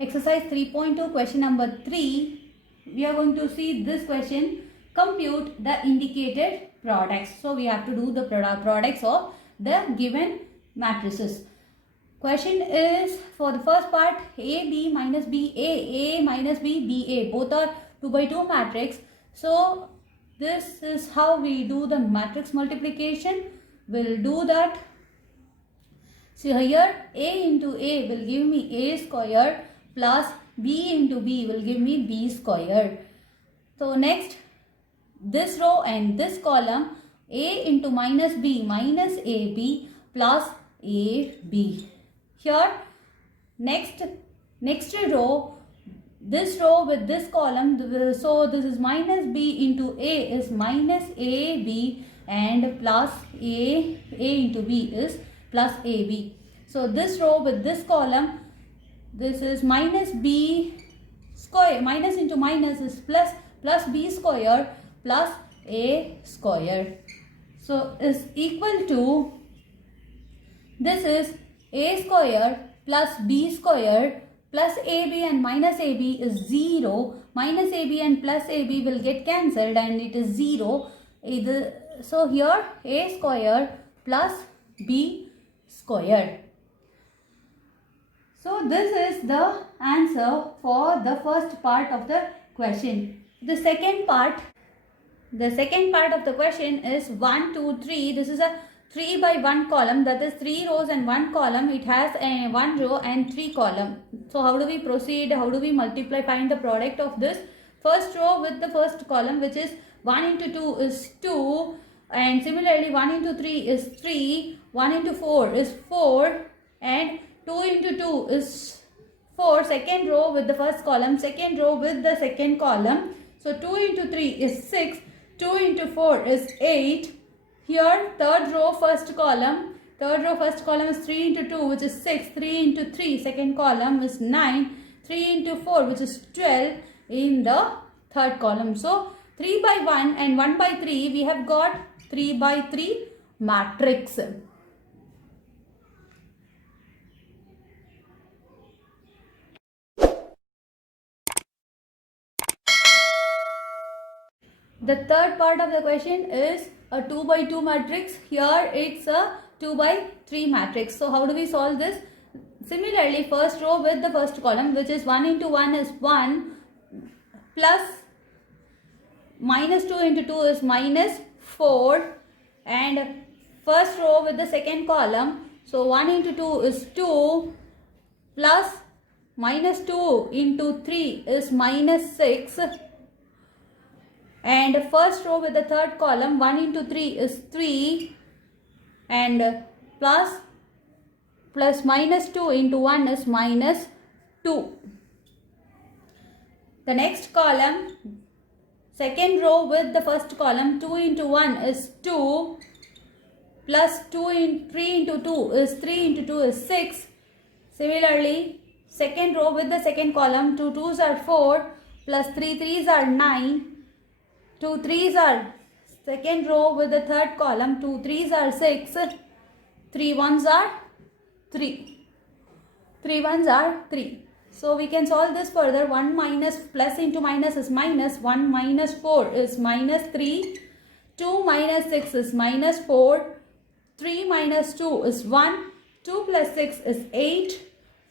Exercise 3.2 question number 3. We are going to see this question. Compute the indicated products. So we have to do the products of the given matrices. Question is for the first part A, B minus B, A minus B, B, A. Both are 2 by 2 matrix. So this is how we do the matrix multiplication. We'll do that. So here A into A will give me A square plus B into B will give me B square. So next this row and this column A into minus B minus AB plus AB. Here next row, this row with this column, so this is minus B into A is minus AB and plus A into B is plus AB. So this row with this column, this is minus B square, minus into minus is plus B square plus A square. So is equal to, this is A square plus B square plus AB and minus AB is 0. Minus AB and plus AB will get cancelled and it is 0. So here A square plus B square. So this is the answer for the first part of the question. The second part of the question is 1, 2, 3. This is a 3 by 1 column, that is 3 rows and 1 column. It has a 1 row and 3 column. So how do we proceed? How do we multiply? Find the product of this first row with the first column, which is 1 into 2 is 2, and similarly 1 into 3 is 3, 1 into 4 is 4, and 2 into 2 is 4. Second row with the first column, second row with the second column. So 2 into 3 is 6, 2 into 4 is 8. Here third row first column is 3 into 2 which is 6, 3 into 3 second column is 9, 3 into 4 which is 12 in the third column. So 3 by 1 and 1 by 3, we have got 3 by 3 matrix. The third part of the question is a 2 by 2 matrix. Here it's a 2 by 3 matrix. So how do we solve this? Similarly, first row with the first column, which is 1 into 1 is 1 plus minus 2 into 2 is minus 4, and first row with the second column, so 1 into 2 is 2 plus minus 2 into 3 is minus 6, and first row with the third column 1 into 3 is 3, and plus minus 2 into 1 is minus 2. The next column, second row with the first column, 2 into 1 is 2 plus 3 into 2 is 3 into 2 is 6. Similarly, second row with the second column, 2 2s are 4 plus 3 3s are 9. 2 3s are, second row with the third column, 2 3s are 6, 3 1s are 3, 3 1s are 3. So we can solve this further. 1 minus plus into minus is minus, 1 minus 4 is minus 3, 2 minus 6 is minus 4, 3 minus 2 is 1, 2 plus 6 is 8,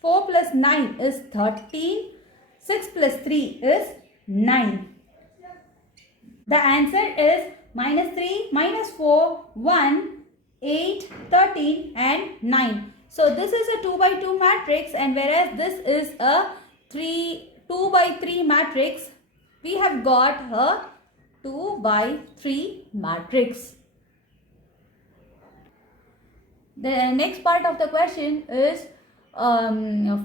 4 plus 9 is 13, 6 plus 3 is 9. The answer is minus 3, minus 4, 1, 8, 13 and 9. So this is a 2 by 2 matrix, and whereas this is a 2 by 3 matrix, we have got a 2 by 3 matrix. The next part of the question is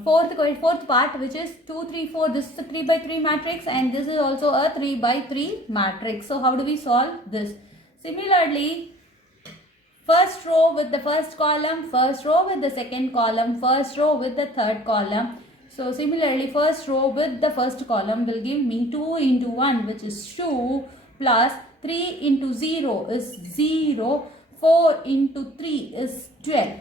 fourth part, which is 2 3 4. This is a 3 by 3 matrix and this is also a 3 by 3 matrix. So how do we solve this? Similarly, first row with the first column, first row with the second column, first row with the third column. So similarly, first row with the first column will give me 2 into 1 which is 2 plus 3 into 0 is 0, 4 into 3 is 12.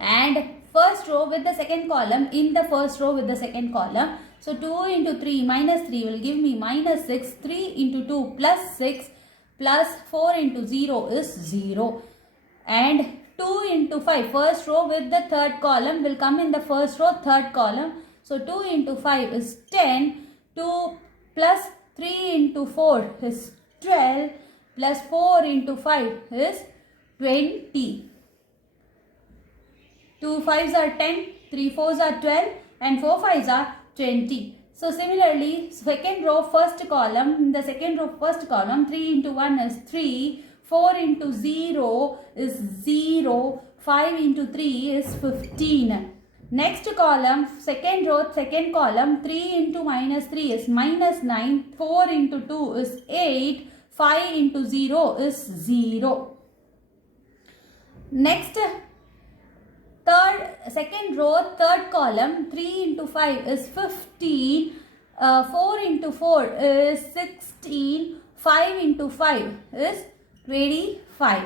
And first row with the second column in the first row with the second column. So 2 into 3 minus 3 will give me minus 6. 3 into 2 plus 6 plus 4 into 0 is 0. And 2 into 5, first row with the third column will come in the first row, third column. So 2 into 5 is 10. 2 plus 3 into 4 is 12 plus 4 into 5 is 20. 2 5s are 10, 3 4s are 12 and 4 5s are 20. So similarly, second row first column, in the second row first column 3 into 1 is 3, 4 into 0 is 0, 5 into 3 is 15. Next column, second row, second column, 3 into minus 3 is minus 9, 4 into 2 is 8, 5 into 0 is 0. Next, second row, third column, 3 into 5 is 15, 4 into 4 is 16, 5 into 5 is 25.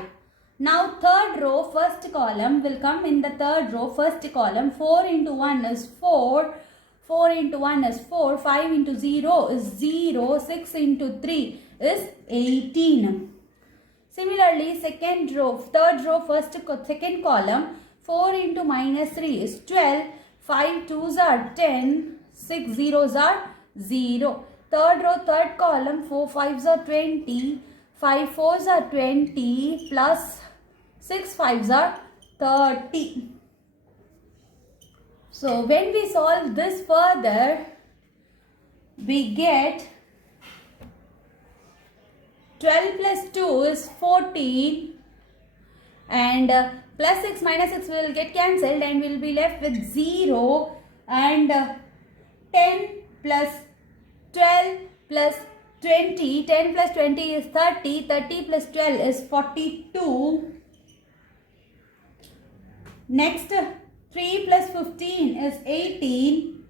Now third row, first column will come in the third row, first column, 4 into 1 is 4, 4 into 1 is 4, 5 into 0 is 0, 6 into 3 is 18. Similarly, second row, third row, second column, 4 into minus 3 is 12, 5 2s are 10, 6 zeros are 0. Third row, third column, 4 5s are 20, 5 4s are 20 plus 6 5s are 30. So when we solve this further, we get 12 plus 2 is 14 and plus 6 minus 6 will get cancelled and we will be left with 0 and 10 plus 12 plus 20, 10 plus 20 is 30, 30 plus 12 is 42. Next, 3 plus 15 is 18,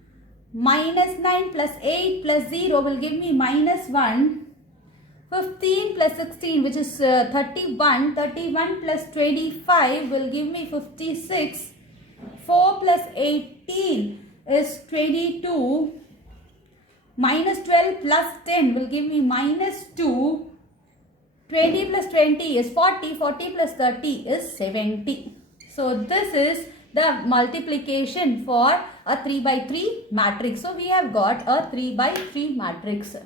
minus 9 plus 8 plus 0 will give me minus 1. 15 plus 16 which is 31, 31 plus 25 will give me 56, 4 plus 18 is 22, minus 12 plus 10 will give me minus 2, 20 plus 20 is 40, 40 plus 30 is 70. So this is the multiplication for a 3 by 3 matrix. So we have got a 3 by 3 matrix.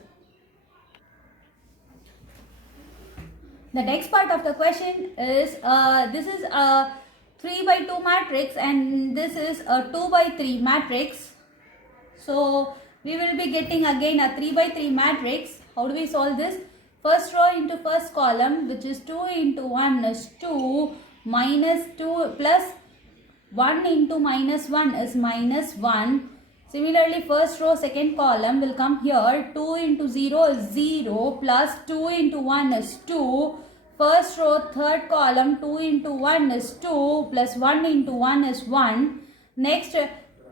The next part of the question is, this is a 3 by 2 matrix and this is a 2 by 3 matrix. So we will be getting again a 3 by 3 matrix. How do we solve this? First row into first column, which is 2 into 1 is 2, minus 2 plus 1 into minus 1 is minus 1. Similarly, first row, second column will come here. 2 into 0 is 0 plus 2 into 1 is 2. First row, third column, 2 into 1 is 2 plus 1 into 1 is 1. Next,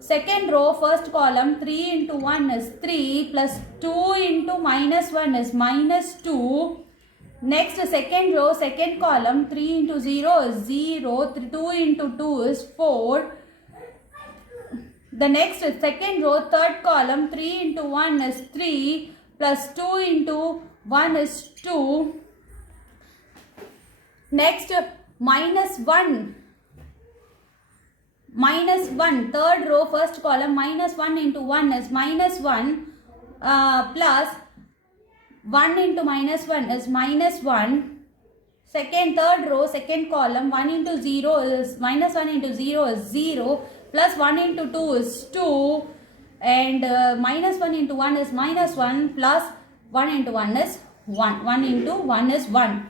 second row, first column, 3 into 1 is 3 plus 2 into minus 1 is minus 2. Next, second row, second column, 3 into 0 is 0, 2 into 2 is 4. The next, second row, third column, 3 into 1 is 3 plus 2 into 1 is 2. Next, minus 1, third row, first column, minus 1 into 1 is minus 1 plus 1 into minus 1 is minus 1. Second, third row, second column, 1 into 0 is minus 1 into 0 is 0 plus 1 into 2 is 2 and minus 1 into 1 is minus 1 plus 1 into 1 is 1. 1 into 1 is 1.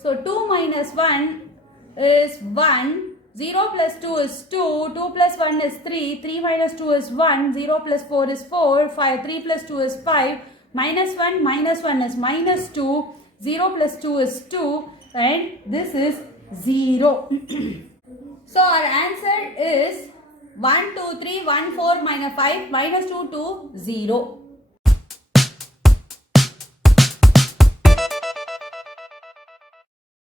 So 2 minus 1 is 1. 0 plus 2 is 2. 2 plus 1 is 3. 3 minus 2 is 1. 0 plus 4 is 4. 3 plus 2 is 5. Minus 1 is minus 2. 0 plus 2 is 2. And this is 0. So our answer is 1, 2, 3, 1, 4, minus 5, minus 2, 2, 0.